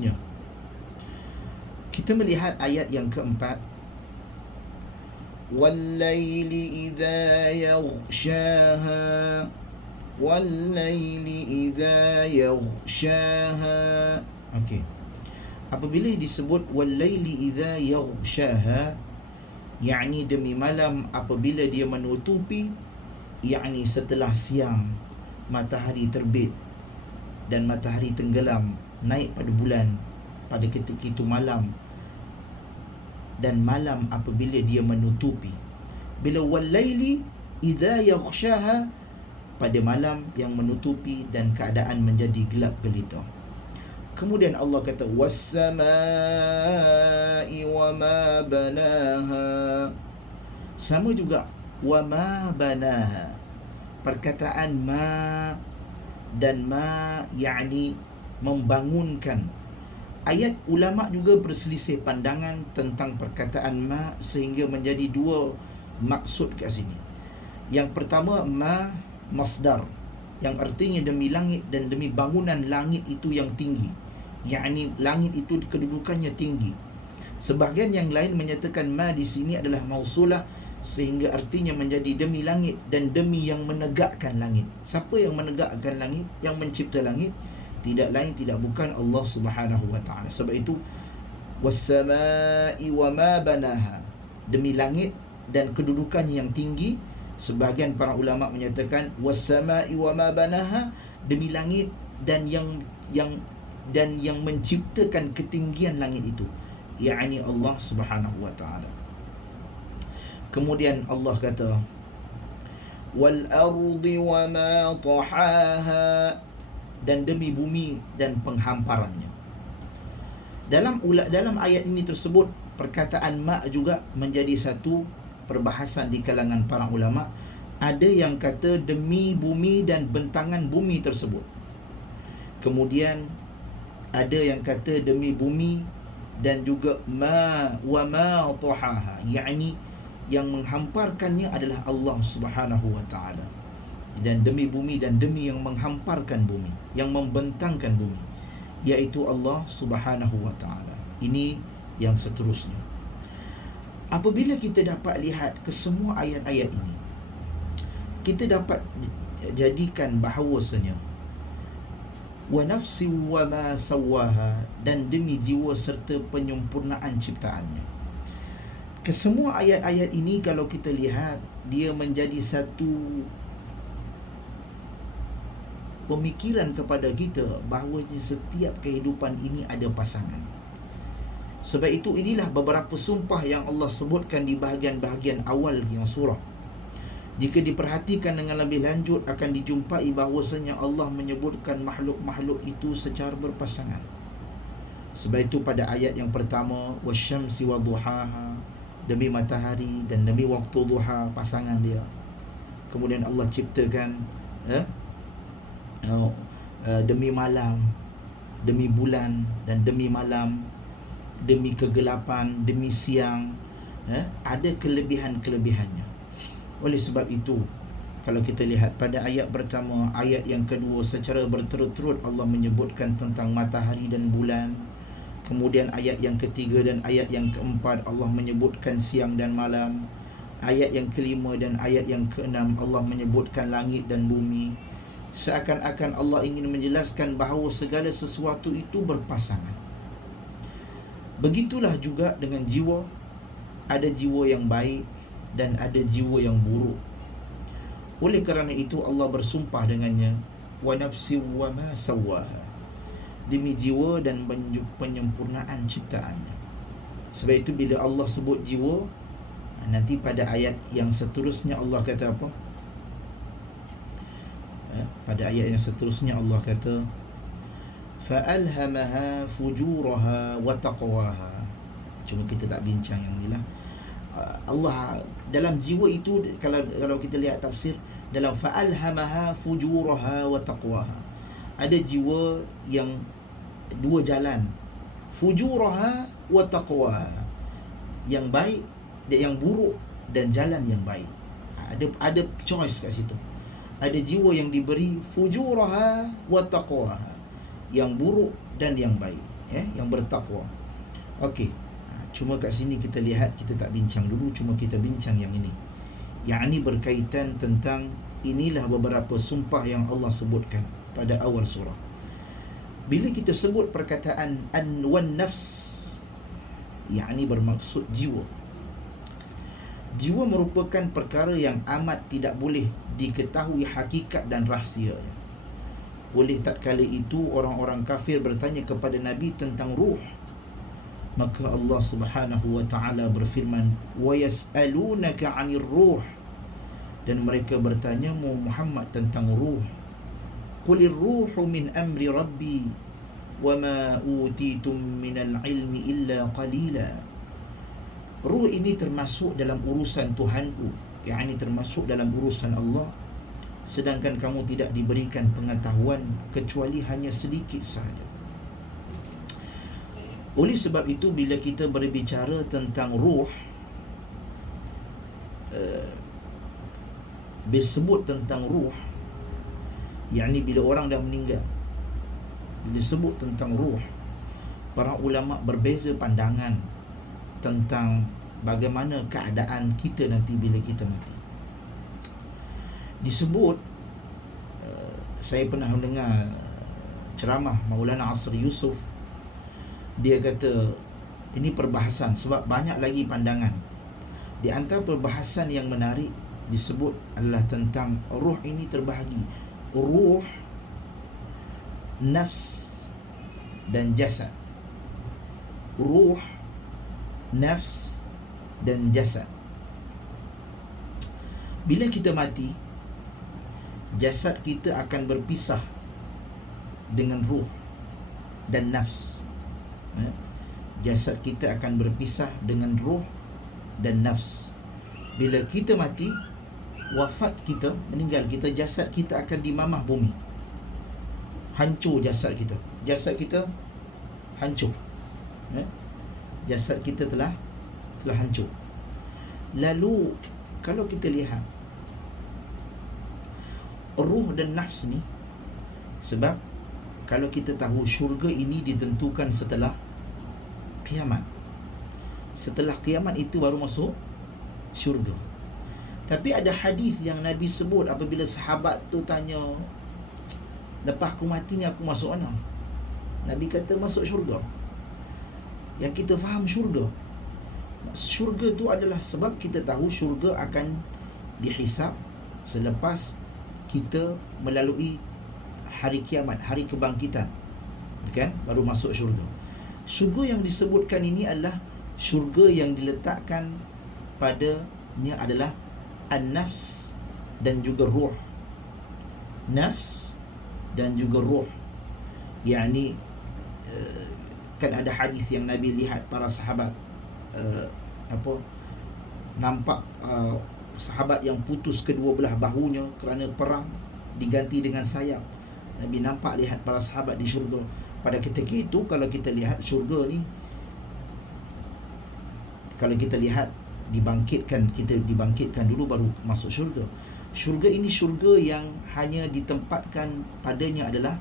seterusnya. Kita melihat ayat yang keempat, wallaili idza yaghshaha, wallaili idza yaghshaha. Okey. Apabila disebut wallaili idza yaghshaha, yakni demi malam apabila dia menutupi, yakni setelah siang matahari terbit dan matahari tenggelam naik pada bulan, pada ketika itu malam, dan malam apabila dia menutupi. Bila wallaili idza yaghshaha, pada malam yang menutupi dan keadaan menjadi gelap gelita. Kemudian Allah kata was-samaa'i wa ma banaha. Sama juga wa ma banaha. Perkataan ma dan ma yakni membangunkan. Ayat ulama juga berselisih pandangan tentang perkataan ma sehingga menjadi dua maksud kat sini. Yang pertama, ma masdar, yang artinya demi langit dan demi bangunan langit itu yang tinggi, yakni langit itu kedudukannya tinggi. Sebahagian yang lain menyatakan ma di sini adalah mausulah, sehingga artinya menjadi demi langit dan demi yang menegakkan langit. Siapa yang menegakkan langit, yang mencipta langit? Tidak lain tidak bukan Allah Subhanahu wa taala. Sebab itu was-samaa'i wa ma banaha, demi langit dan kedudukannya yang tinggi. Sebahagian para ulama menyatakan was-samaa'i wa ma banaha, demi langit dan yang menciptakan ketinggian langit itu, yakni Allah Subhanahu wa taala. Kemudian Allah kata wal ardi wa ma tahaha, dan demi bumi dan penghamparannya. Dalam ayat ini tersebut, perkataan ma juga menjadi satu perbahasan di kalangan para ulama. Ada yang kata demi bumi dan bentangan bumi tersebut. Kemudian ada yang kata demi bumi dan juga ma wa ma tahaha, yakni yang menghamparkannya adalah Allah Subhanahu wa taala. Dan demi bumi dan demi yang menghamparkan bumi, yang membentangkan bumi, iaitu Allah Subhanahu wa taala. Ini yang seterusnya. Apabila kita dapat lihat ke semua ayat-ayat ini, kita dapat jadikan bahawasanya wa nafsi wa ma sawaha, dan demi jiwa serta penyempurnaan ciptaannya. Kesemua ayat-ayat ini kalau kita lihat, dia menjadi satu pemikiran kepada kita bahawa setiap kehidupan ini ada pasangan. Sebab itu inilah beberapa sumpah yang Allah sebutkan di bahagian-bahagian awal yang surah. Jika diperhatikan dengan lebih lanjut, akan dijumpai bahawasanya Allah menyebutkan makhluk-makhluk itu secara berpasangan. Sebab itu pada ayat yang pertama, wasyamsi wadduhaha, demi matahari dan demi waktu duha, pasangan dia. Kemudian Allah ciptakan demi malam, demi bulan dan demi malam, demi kegelapan, demi siang, ada kelebihan-kelebihannya. Oleh sebab itu, kalau kita lihat pada ayat pertama, ayat yang kedua, secara berturut-turut Allah menyebutkan tentang matahari dan bulan. Kemudian ayat yang ketiga dan ayat yang keempat Allah menyebutkan siang dan malam. Ayat yang kelima dan ayat yang keenam Allah menyebutkan langit dan bumi. Seakan-akan Allah ingin menjelaskan bahawa segala sesuatu itu berpasangan. Begitulah juga dengan jiwa. Ada jiwa yang baik dan ada jiwa yang buruk. Oleh kerana itu Allah bersumpah dengannya, wa nafsi wa ma sawaha, demi jiwa dan penyempurnaan ciptaannya. Sebab itu bila Allah sebut jiwa, nanti pada ayat yang seterusnya Allah kata apa? Pada ayat yang seterusnya Allah kata fa'alhamaha fujuraha wa taqwaha. Cuma kita tak bincang yang ni lah. Allah dalam jiwa itu, kalau kita lihat tafsir, dalam fa'alhamaha fujuraha wa taqwaha, ada jiwa yang dua jalan, fujuraha wa taqwaha, yang baik dan yang buruk dan jalan yang baik. Ada choice kat situ. Ada jiwa yang diberi fujuraha wa taqwaha, yang buruk dan yang baik. yang bertakwa. Okey. Cuma kat sini kita lihat, kita tak bincang dulu, cuma kita bincang yang ini. Yang ini berkaitan tentang inilah beberapa sumpah yang Allah sebutkan pada awal surah. Bila kita sebut perkataan wan nafs, yang ini bermaksud jiwa. Jiwa merupakan perkara yang amat tidak boleh diketahui hakikat dan rahsianya. Oleh tatkala itu orang-orang kafir bertanya kepada Nabi tentang ruh. Maka Allah Subhanahu wa taala berfirman, "Wa yas'alunaka 'anir ruh." Dan mereka bertanya Muhammad tentang ruh. "Qulir ruhu min amri rabbi wa ma utitum minal ilmi illa qalila." Ruh ini termasuk dalam urusan Tuhanku, yang ini termasuk dalam urusan Allah, sedangkan kamu tidak diberikan pengetahuan kecuali hanya sedikit sahaja. Oleh sebab itu bila kita berbicara tentang ruh, disebut tentang ruh, yakni bila orang dah meninggal, bila sebut tentang ruh, para ulama berbeza pandangan tentang bagaimana keadaan kita nanti bila kita mati. Disebut, saya pernah mendengar ceramah Maulana Asri Yusof. Dia kata ini perbahasan, sebab banyak lagi pandangan. Di antara perbahasan yang menarik disebut adalah tentang ruh ini terbahagi. Ruh, nafs dan jasad. Ruh, nafs dan jasad. Bila kita mati, jasad kita akan berpisah dengan ruh dan nafs. Jasad kita akan berpisah dengan ruh dan nafs. Bila kita mati, wafat kita, meninggal kita, jasad kita akan dimamah bumi. Hancur jasad kita. Jasad kita hancur. Jasad kita telah hancur. Lalu kalau kita lihat ruh dan nafs ni, sebab kalau kita tahu syurga ini ditentukan setelah kiamat. Setelah kiamat itu baru masuk syurga. Tapi ada hadis yang Nabi sebut apabila sahabat tu tanya, lepas aku mati ni aku masuk mana? Nabi kata masuk syurga. Yang kita faham syurga, syurga tu adalah sebab kita tahu syurga akan dihisap selepas kita melalui hari kiamat, hari kebangkitan, kan? Baru masuk syurga. Syurga yang disebutkan ini adalah syurga yang diletakkan padanya adalah an-nafs dan juga ruh. Nafs dan juga ruh. Yakni kan ada hadis yang Nabi lihat para sahabat nampak sahabat yang putus kedua belah bahunya kerana perang diganti dengan sayap. Nabi nampak lihat para sahabat di syurga. Pada ketika itu kalau kita lihat syurga ni, kalau kita lihat kita dibangkitkan dulu baru masuk syurga. Syurga ini syurga yang hanya ditempatkan padanya adalah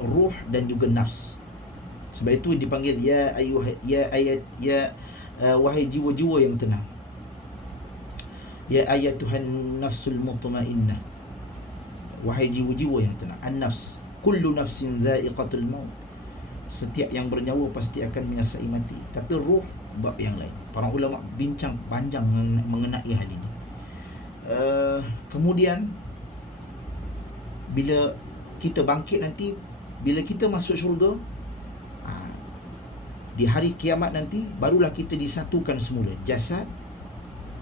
ruh dan juga nafs. Sebab itu dipanggil wahai jiwa-jiwa yang tenang. Ya ayatuhan nafsul mutmainnah. Wahai jiwa-jiwa yang tenang. An-nafs, kullu nafsin dha'iqatul maut. Setiap yang bernyawa pasti akan menyelesai mati. Tapi ruh bab yang lain. Para ulama bincang panjang mengenai hal ini. Kemudian bila kita bangkit nanti, bila kita masuk syurga, di hari kiamat nanti barulah kita disatukan semula, jasad,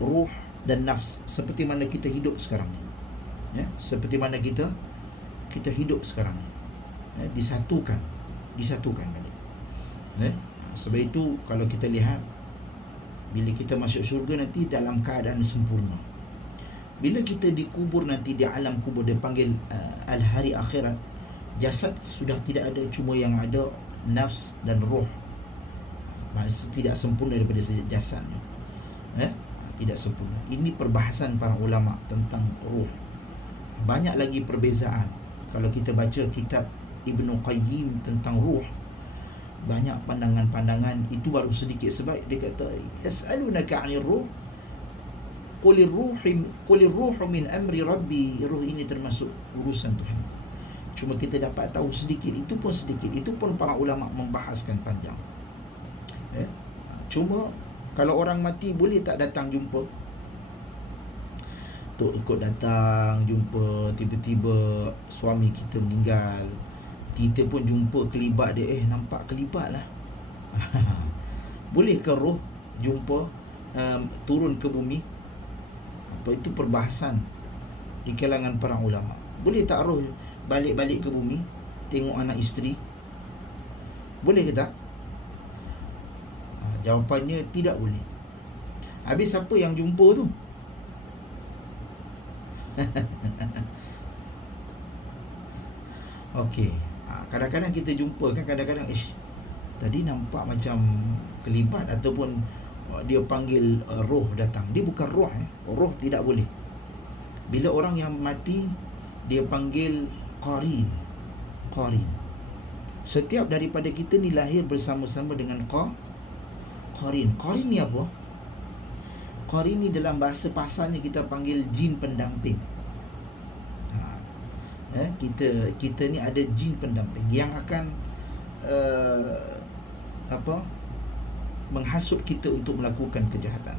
ruh dan nafs, seperti mana kita hidup sekarang ni. Seperti mana kita hidup sekarang ni. Disatukan balik. Sebab itu kalau kita lihat, bila kita masuk syurga nanti dalam keadaan sempurna. Bila kita dikubur nanti di alam kubur, dia panggil al-hari akhirat, jasad sudah tidak ada, cuma yang ada nafs dan ruh. Maksudnya tidak sempurna daripada jasadnya. Tidak sempurna. Ini perbahasan para ulama tentang ruh. Banyak lagi perbezaan. Kalau kita baca kitab Ibnu Qayyim tentang ruh, banyak pandangan-pandangan, itu baru sedikit. Sebab dia kata yas'alunaka 'anir ruh qulir ruhu min amri rabbi. Ruh ini termasuk urusan Tuhan. Cuma kita dapat tahu sedikit, itu pun sedikit. Itu pun para ulama membahaskan panjang. Cuma kalau orang mati boleh tak datang jumpa? Tok ikut datang jumpa, tiba-tiba suami kita meninggal, kita pun jumpa kelibat dia, nampak kelibat lah. Boleh ke roh jumpa, turun ke bumi? Apa itu perbahasan di kalangan para ulama. Boleh tak roh balik-balik ke bumi, tengok anak isteri? Boleh ke tak? Jawapannya tidak boleh. Habis siapa yang jumpa tu? Okey. Kadang-kadang kita jumpa kan, kadang-kadang tadi nampak macam kelibat, ataupun dia panggil roh datang. Dia bukan roh. Roh tidak boleh. Bila orang yang mati, dia panggil qarin. Setiap daripada kita ni lahir bersama-sama dengan qarin. Qarin ni apa? Qarin ni dalam bahasa pasalnya kita panggil jin pendamping. Kita ni ada jin pendamping yang akan menghasut kita untuk melakukan kejahatan.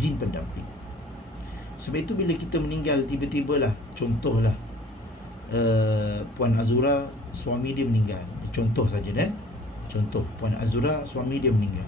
Jin pendamping. Sebab itu bila kita meninggal tiba-tibalah, contohlah Puan Azura, suami dia meninggal. Contoh saja Contoh, Puan Azura, suami dia meninggal.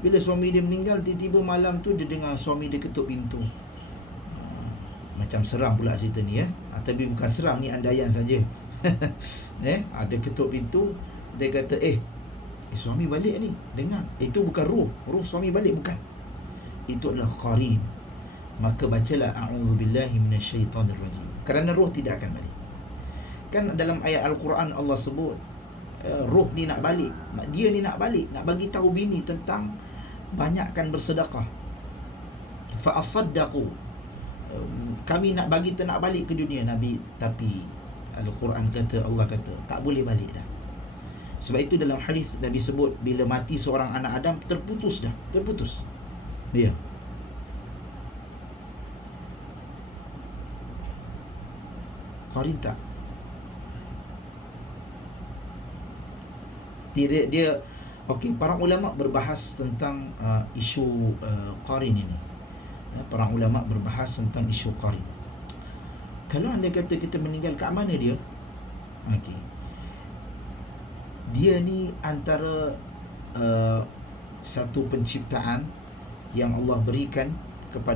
Bila suami dia meninggal, tiba-tiba malam tu dia dengar suami dia ketuk pintu. Macam seram pula cerita ni tapi bukan seram, ni andaian saja. Ada ketuk pintu, dia kata suami balik ni, dengar. Itu bukan roh suami balik, bukan. Itu adalah qarin. Maka bacalah a'udzubillahi minasyaitanirrajim, kerana roh tidak akan balik. Kan dalam ayat Al-Quran Allah sebut roh ni nak balik. Dia ni nak balik, nak bagi tahu bini tentang banyakkan bersedekah. Fa asaddaqu, kami nak bagi nak balik ke dunia Nabi, tapi Al-Quran kata, Allah kata tak boleh balik dah. Sebab itu dalam hadis Nabi sebut, bila mati seorang anak Adam, terputus. Dia qarin tak? Dia okey, para ulama berbahas tentang isu qarin ini. Para ulama berbahas tentang isu qarin. Kalau anda kata kita meninggal, kat mana dia? Okey, dia ni antara satu penciptaan yang Allah berikan